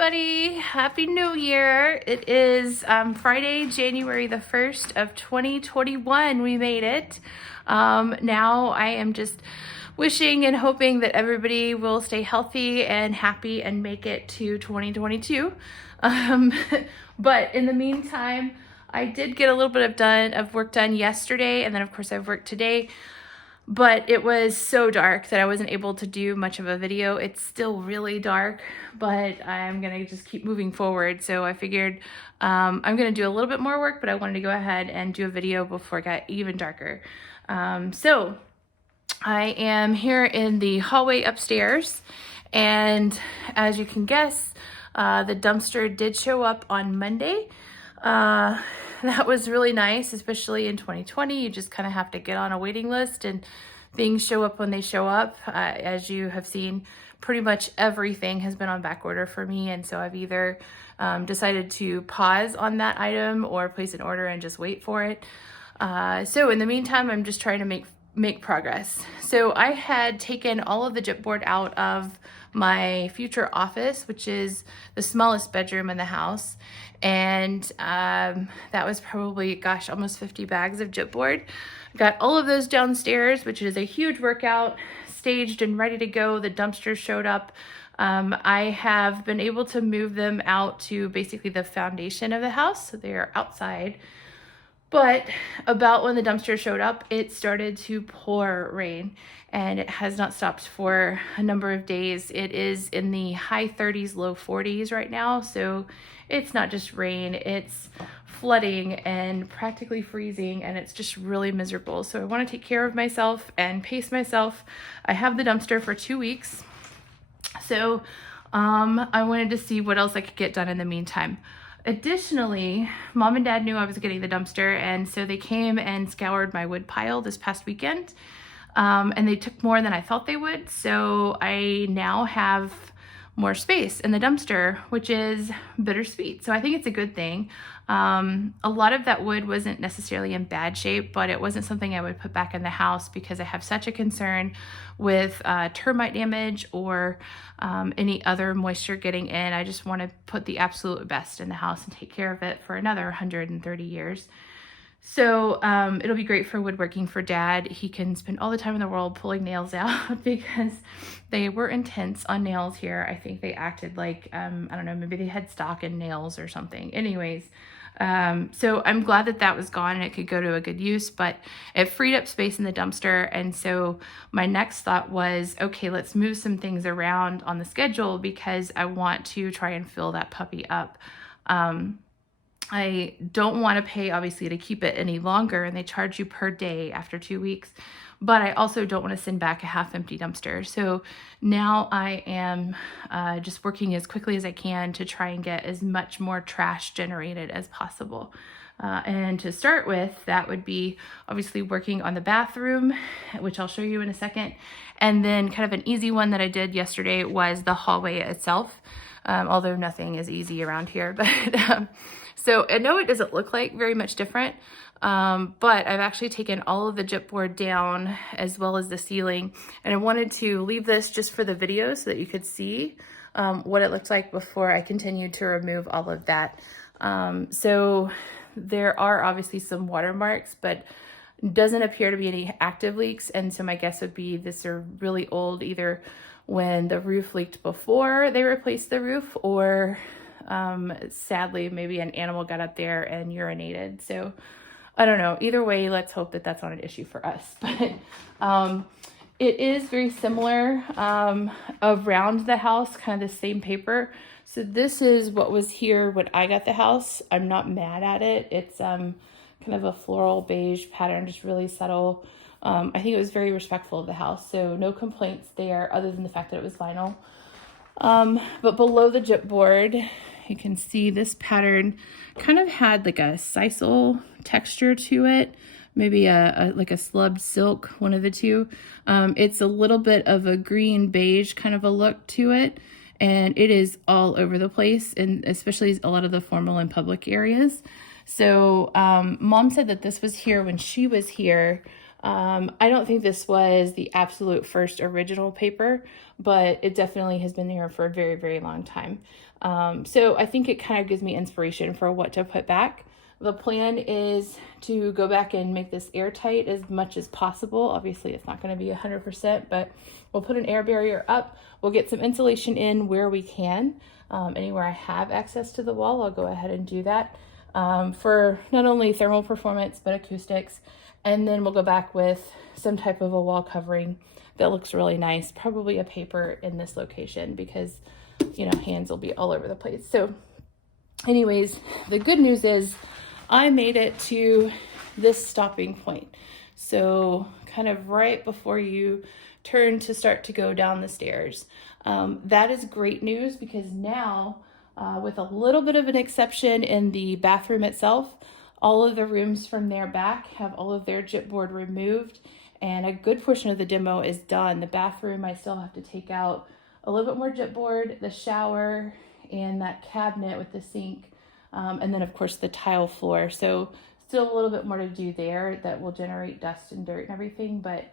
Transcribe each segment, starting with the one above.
everybody. Happy New Year. It is Friday, January the 1st of 2021. We made it. Now I am just wishing and hoping that everybody will stay healthy and happy and make it to 2022. But in the meantime, I did get a little bit of work done yesterday, and then of course I've worked today. But it was so dark that I wasn't able to do much of a video. It's still really dark, but I'm gonna just keep moving forward. So I figured I'm gonna do a little bit more work, but I wanted to go ahead and do a video before it got even darker. So I am here in the hallway upstairs, and as you can guess, the dumpster did show up on Monday. That was really nice, especially in 2020. You just kind of have to get on a waiting list and things show up when they show up. As you have seen, pretty much everything has been on back order for me. And so I've either decided to pause on that item or place an order and just wait for it. So in the meantime, I'm just trying to make progress. So I had taken all of the gypboard out of my future office, which is the smallest bedroom in the house. And that was probably, gosh, almost 50 bags of gypboard. Got all of those downstairs, which is a huge workout, staged and ready to go. The dumpsters showed up. I have been able to move them out to basically the foundation of the house, so they are outside. But about when the dumpster showed up, it started to pour rain, and it has not stopped for a number of days. It is in the high 30s, low 40s right now. So it's not just rain, it's flooding and practically freezing, and it's just really miserable. So I want to take care of myself and pace myself. I have the dumpster for 2 weeks. So I wanted to see what else I could get done in the meantime. Additionally, Mom and Dad knew I was getting the dumpster, and so they came and scoured my wood pile this past weekend, and they took more than I thought they would. So I now have more space in the dumpster, which is bittersweet. So I think it's a good thing. A lot of that wood wasn't necessarily in bad shape, but it wasn't something I would put back in the house because I have such a concern with termite damage or any other moisture getting in. I just want to put the absolute best in the house and take care of it for another 130 years. So it'll be great for woodworking for Dad. He can spend all the time in the world pulling nails out because they were intense on nails here. I think they acted like, I don't know, maybe they had stock in nails or something. Anyways, so I'm glad that that was gone and it could go to a good use, but it freed up space in the dumpster. And so my next thought was, okay, let's move some things around on the schedule because I want to try and fill that puppy up. I don't want to pay, obviously, to keep it any longer, and they charge you per day after 2 weeks, but I also don't want to send back a half-empty dumpster. So now I am just working as quickly as I can to try and get as much more trash generated as possible. And to start with, that would be obviously working on the bathroom, which I'll show you in a second. And then kind of an easy one that I did yesterday was the hallway itself, although nothing is easy around here, but so I know it doesn't look like very much different, but I've actually taken all of the gypboard down as well as the ceiling, and I wanted to leave this just for the video so that you could see what it looked like before I continued to remove all of that. So there are obviously some watermarks, but doesn't appear to be any active leaks, and so my guess would be these are really old, either when the roof leaked before they replaced the roof, or sadly, maybe an animal got up there and urinated. So I don't know. Either way, let's hope that that's not an issue for us. But it is very similar around the house, kind of the same paper. So this is what was here when I got the house. I'm not mad at it. It's kind of a floral beige pattern, just really subtle. I think it was very respectful of the house. So no complaints there other than the fact that it was vinyl. But below the gypboard, you can see this pattern kind of had like a sisal texture to it, maybe like a slubbed silk, one of the two. It's a little bit of a green beige kind of a look to it, and it is all over the place, and especially a lot of the formal and public areas. So Mom said that this was here when she was here, I don't think this was the absolute first original paper, but it definitely has been there for a very, very long time. So I think it kind of gives me inspiration for what to put back. The plan is to go back and make this airtight as much as possible. Obviously, it's not going to be 100%, but we'll put an air barrier up. We'll get some insulation in where we can. Anywhere I have access to the wall, I'll go ahead and do that for not only thermal performance, but acoustics. And then we'll go back with some type of a wall covering that looks really nice, probably a paper in this location because, you know, hands will be all over the place. So anyways, the good news is I made it to this stopping point. So kind of right before you turn to start to go down the stairs. That is great news because now, with a little bit of an exception in the bathroom itself, all of the rooms from there back have all of their gypboard removed, and a good portion of the demo is done. The bathroom, I still have to take out a little bit more gypboard, the shower, and that cabinet with the sink, and then of course the tile floor. So still a little bit more to do there that will generate dust and dirt and everything, but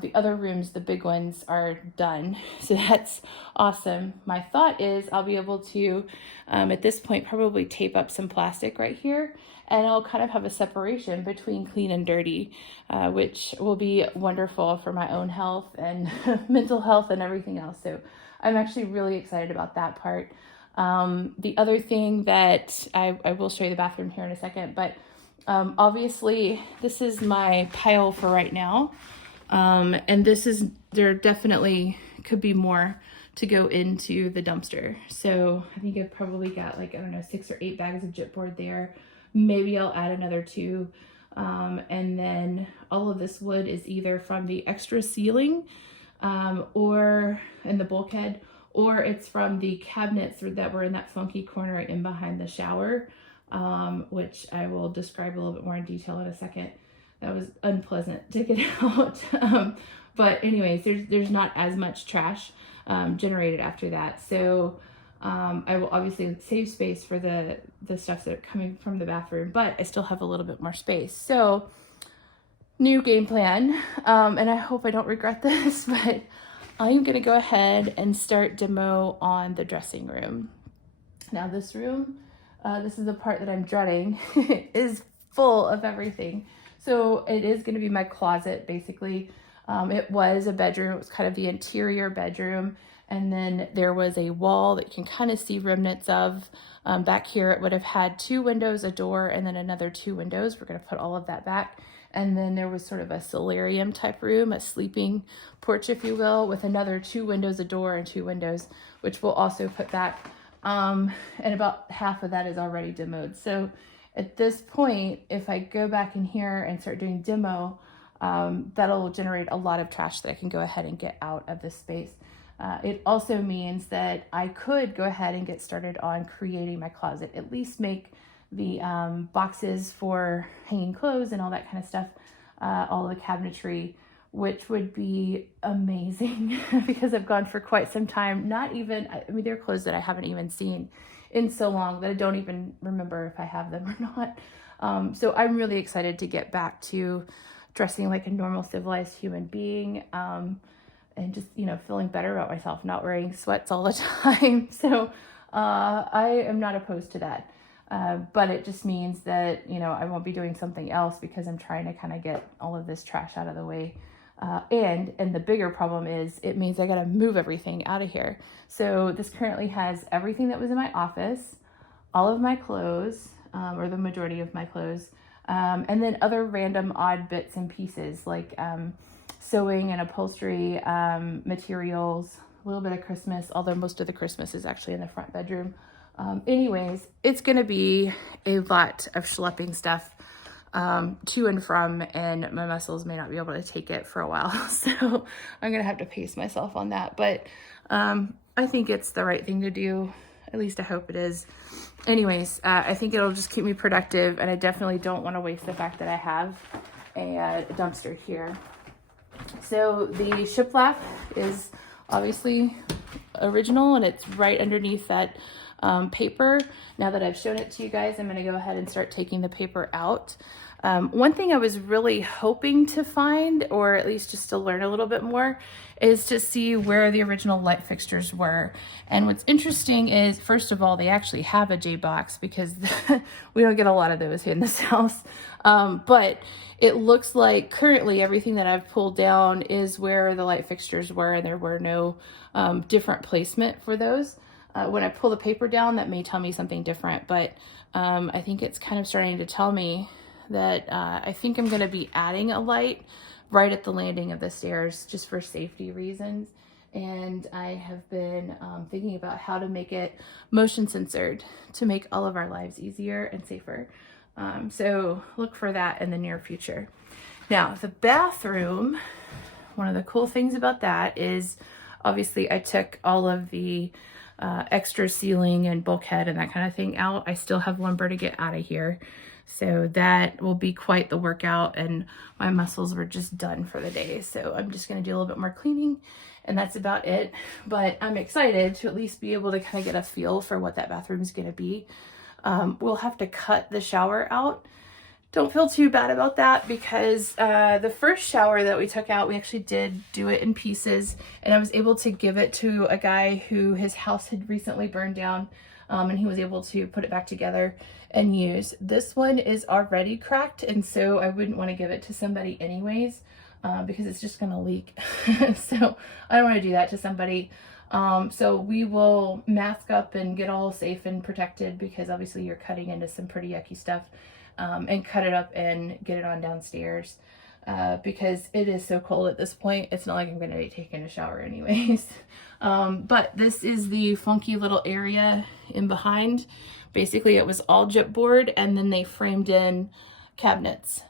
the other rooms, the big ones, are done. So that's awesome. My thought is I'll be able to, at this point, probably tape up some plastic right here, and I'll kind of have a separation between clean and dirty, which will be wonderful for my own health and mental health and everything else. So I'm actually really excited about that part. The other thing that I will show you the bathroom here in a second, but obviously this is my pile for right now. And there definitely could be more to go into the dumpster. So I think I've probably got like, I don't know, 6 or 8 bags of gypboard there. Maybe I'll add another 2. And then all of this wood is either from the extra ceiling, or in the bulkhead, or it's from the cabinets that were in that funky corner in behind the shower, which I will describe a little bit more in detail in a second. That was unpleasant to get out. But anyways, there's not as much trash generated after that. So I will obviously save space for the stuff that are coming from the bathroom, but I still have a little bit more space. So new game plan, and I hope I don't regret this, but I'm gonna go ahead and start demo on the dressing room. Now this room, this is the part that I'm dreading, is full of everything. So it is going to be my closet, basically. It was a bedroom. It was kind of the interior bedroom. And then there was a wall that you can kind of see remnants of. Back here, it would have had 2 windows, a door, and then another 2 windows. We're going to put all of that back. And then there was sort of a solarium type room, a sleeping porch, if you will, with another 2 windows, a door, and 2 windows, which we'll also put back. And about half of that is already demoed. So at this point, if I go back in here and start doing demo, that'll generate a lot of trash that I can go ahead and get out of this space. It also means that I could go ahead and get started on creating my closet, at least make the boxes for hanging clothes and all that kind of stuff, all the cabinetry, which would be amazing because I've gone for quite some time, I mean, there are clothes that I haven't even seen in so long that I don't even remember if I have them or not. So I'm really excited to get back to dressing like a normal civilized human being, and just, you know, feeling better about myself, not wearing sweats all the time. So I am not opposed to that. But it just means that, you know, I won't be doing something else because I'm trying to kind of get all of this trash out of the way. And the bigger problem is it means I got to move everything out of here. So this currently has everything that was in my office, all of my clothes, or the majority of my clothes, and then other random odd bits and pieces like sewing and upholstery materials, a little bit of Christmas, although most of the Christmas is actually in the front bedroom. Anyways, it's going to be a lot of schlepping stuff to and from, and my muscles may not be able to take it for a while. So I'm going to have to pace myself on that. But I think it's the right thing to do. At least I hope it is. Anyways, I think it'll just keep me productive, and I definitely don't want to waste the fact that I have a dumpster here. So the shiplap is obviously original, and it's right underneath that paper. Now that I've shown it to you guys, I'm going to go ahead and start taking the paper out. One thing I was really hoping to find, or at least just to learn a little bit more, is to see where the original light fixtures were. And what's interesting is, first of all, they actually have a J-box, because we don't get a lot of those here in this house. But it looks like currently everything that I've pulled down is where the light fixtures were, and there were no different placement for those. When I pull the paper down, that may tell me something different, but I think it's kind of starting to tell me that I think I'm going to be adding a light right at the landing of the stairs, just for safety reasons. And I have been thinking about how to make it motion censored to make all of our lives easier and safer. So look for that in the near future. Now, the bathroom, one of the cool things about that is, obviously I took all of the extra ceiling and bulkhead and that kind of thing out. I still have lumber to get out of here. So that will be quite the workout, and my muscles were just done for the day. So I'm just going to do a little bit more cleaning, and that's about it. But I'm excited to at least be able to kind of get a feel for what that bathroom is going to be. We'll have to cut the shower out. Don't feel too bad about that, because the first shower that we took out, we actually did do it in pieces, and I was able to give it to a guy who his house had recently burned down, and he was able to put it back together and use. This one is already cracked, and so I wouldn't want to give it to somebody anyways, because it's just going to leak. So I don't want to do that to somebody. So we will mask up and get all safe and protected, because obviously you're cutting into some pretty yucky stuff. And cut it up and get it on downstairs, because it is so cold at this point. It's not like I'm going to be taking a shower anyways. But this is the funky little area in behind. Basically, it was all gypboard, and then they framed in cabinets,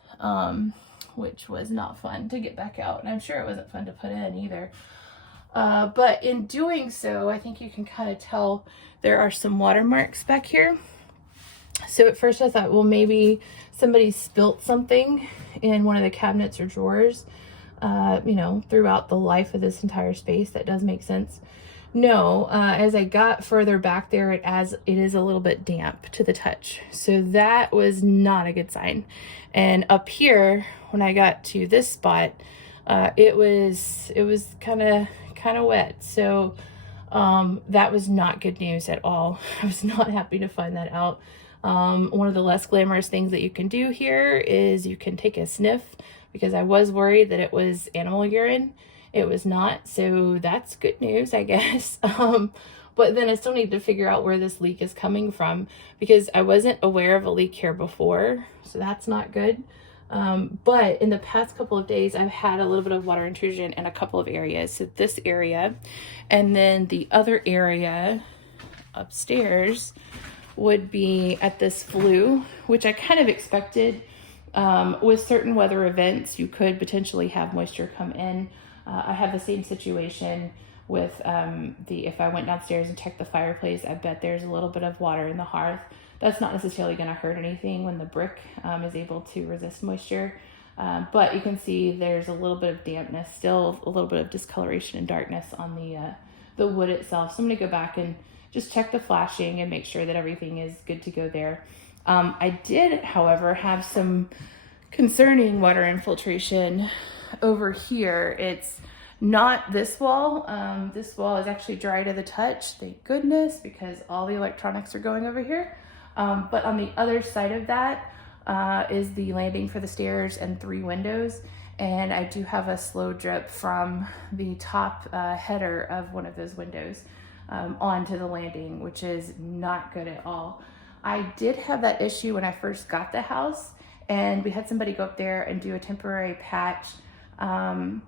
which was not fun to get back out. And I'm sure it wasn't fun to put in either. But in doing so, I think you can kind of tell there are some watermarks back here. So at first I thought, well, maybe somebody spilt something in one of the cabinets or drawers, you know, throughout the life of this entire space. That does make sense. No, as I got further back there, it is a little bit damp to the touch. So that was not a good sign. And up here, when I got to this spot, it was kind of wet. So that was not good news at all. I was not happy to find that out. One of the less glamorous things that you can do here is you can take a sniff, because I was worried that it was animal urine. It was not, so that's good news, I guess. But then I still need to figure out where this leak is coming from, because I wasn't aware of a leak here before, so that's not good. But in the past couple of days, I've had a little bit of water intrusion in a couple of areas. So this area, and then the other area upstairs would be at this flue, which I kind of expected. With certain weather events, you could potentially have moisture come in. I have the same situation with if I went downstairs and checked the fireplace, I bet there's a little bit of water in the hearth. That's not necessarily going to hurt anything when the brick is able to resist moisture. But you can see there's a little bit of dampness, still a little bit of discoloration and darkness on the wood itself. So I'm going to go back and just check the flashing and make sure that everything is good to go there. I did, however, have some concerning water infiltration over here. It's not this wall. This wall is actually dry to the touch, thank goodness, because all the electronics are going over here. But on the other side of that is the landing for the stairs and 3 windows. And I do have a slow drip from the top header of one of those windows onto the landing, which is not good at all. I did have that issue when I first got the house, and we had somebody go up there and do a temporary patch. And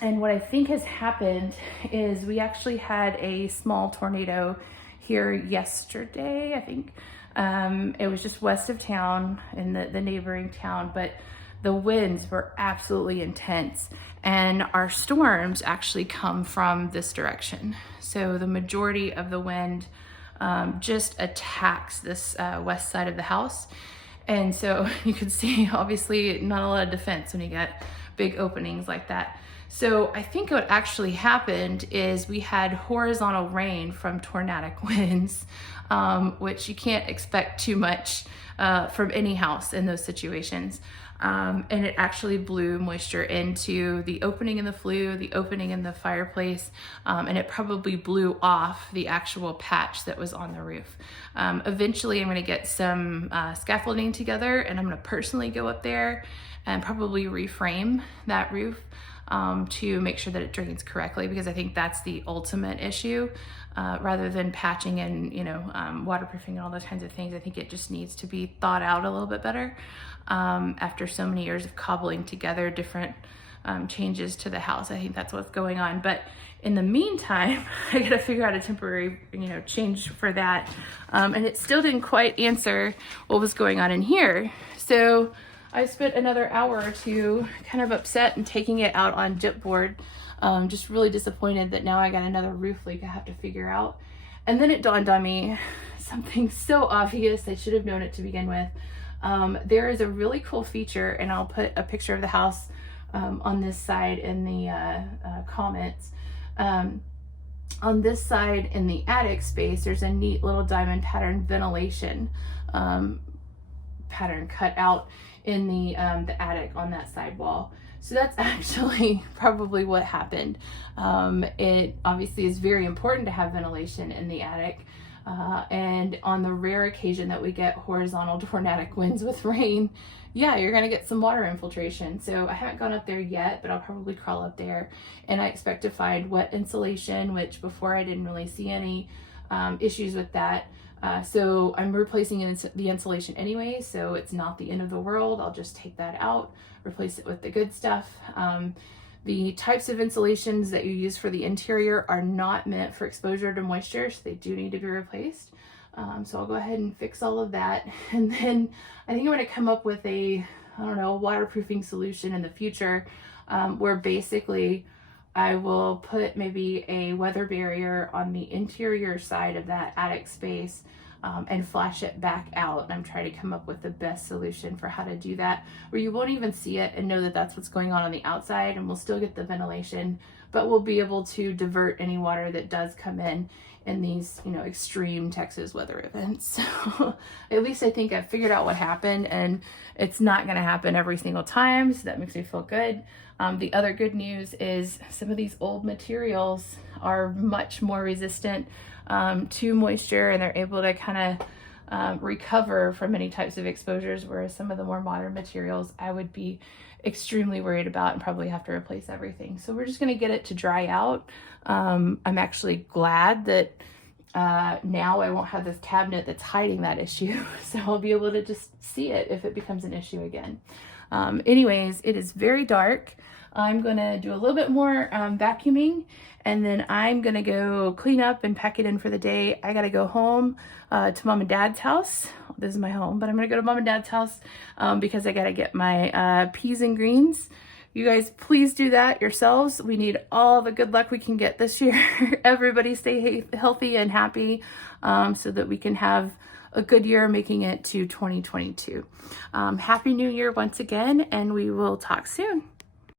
what I think has happened is we actually had a small tornado here yesterday, I think. It was just west of town in the neighboring town, but the winds were absolutely intense, and our storms actually come from this direction. So the majority of the wind just attacks this west side of the house. And so you can see, obviously, not a lot of defense when you get big openings like that. So I think what actually happened is we had horizontal rain from tornadic winds, which you can't expect too much from any house in those situations. And it actually blew moisture into the opening in the flue, the opening in the fireplace, and it probably blew off the actual patch that was on the roof. Eventually I'm gonna get some scaffolding together, and I'm gonna personally go up there and probably reframe that roof to make sure that it drains correctly, because I think that's the ultimate issue. Rather than patching and, you know, waterproofing and all those kinds of things, I think it just needs to be thought out a little bit better after so many years of cobbling together different changes to the house. I think that's what's going on. But in the meantime, I gotta figure out a temporary, you know, change for that. And it still didn't quite answer what was going on in here. So I spent another hour or two kind of upset and taking it out on Dipboard. Just really disappointed that now I got another roof leak I have to figure out. And then it dawned on me something so obvious. I should have known it to begin with. There is a really cool feature, and I'll put a picture of the house on this side in the comments. On this side in the attic space, there's a neat little diamond pattern ventilation pattern cut out in the attic on that side wall. So that's actually probably what happened. It obviously is very important to have ventilation in the attic. And on the rare occasion that we get horizontal tornadic winds with rain, yeah, you're gonna get some water infiltration. So I haven't gone up there yet, but I'll probably crawl up there, and I expect to find wet insulation, which before I didn't really see any issues with that. So I'm replacing the insulation anyway, so it's not the end of the world. I'll just take that out, replace it with the good stuff. The types of insulations that you use for the interior are not meant for exposure to moisture, so they do need to be replaced. So I'll go ahead and fix all of that. And then I think I'm gonna come up with a, I don't know, waterproofing solution in the future, where basically I will put maybe a weather barrier on the interior side of that attic space and flash it back out. And I'm trying to come up with the best solution for how to do that, where you won't even see it and know that that's what's going on the outside, and we'll still get the ventilation, but we'll be able to divert any water that does come in these, you know, extreme Texas weather events. So at least I think I've figured out what happened, and it's not going to happen every single time, so that makes me feel good. The other good news is some of these old materials are much more resistant to moisture, and they're able to kind of recover from many types of exposures, whereas some of the more modern materials I would be extremely worried about and probably have to replace everything. So we're just going to get it to dry out. I'm actually glad that now I won't have this cabinet that's hiding that issue, so I'll be able to just see it if it becomes an issue again. Anyways, it is very dark. I'm gonna do a little bit more vacuuming, and then I'm gonna go clean up and pack it in for the day. I gotta go home to Mom and Dad's house. This is my home, but I'm gonna go to Mom and Dad's house because I gotta get my peas and greens. You guys, please do that yourselves. We need all the good luck we can get this year. Everybody stay healthy and happy so that we can have a good year making it to 2022. Happy New Year once again, and we will talk soon.